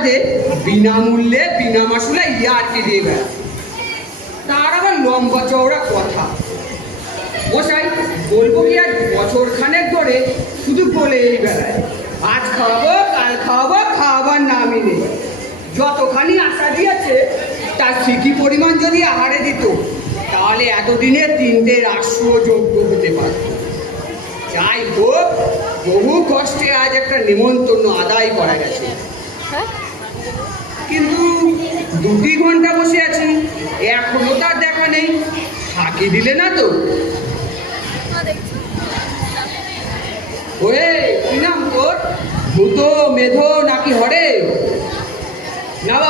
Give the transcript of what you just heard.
সাজে বিনামূল্যে বিনা মাসুলে ইয়ার্কি দিয়ে বেড়ায়। তার আবার লম্বা চওড়া কথা। মশাই বলবো কি, আজ বছর খানেক ধরে শুধু বলেই বেড়ায়, আজ খাওয়াবো কাল খাওয়াবো, খাওয়াবার নামই নেই। যতখানি আশা দিয়েছে তার ঠিকই পরিমাণ যদি আহারে দিত, তাহলে এতদিনে 3টে রাষ্ট্র যোগ্য হতে পারত। যাই হোক, বহু কষ্টে আজ একটা নিমন্ত্রণ আদায় করা গেছে। কিন্তু 2 ঘন্টা বসে আছি, এখনো তার দেখা নেই। ফাঁকি দিলে না তো? ওয়ে, কি নাম তোর? ভূত, মেধো নাকি হরে? না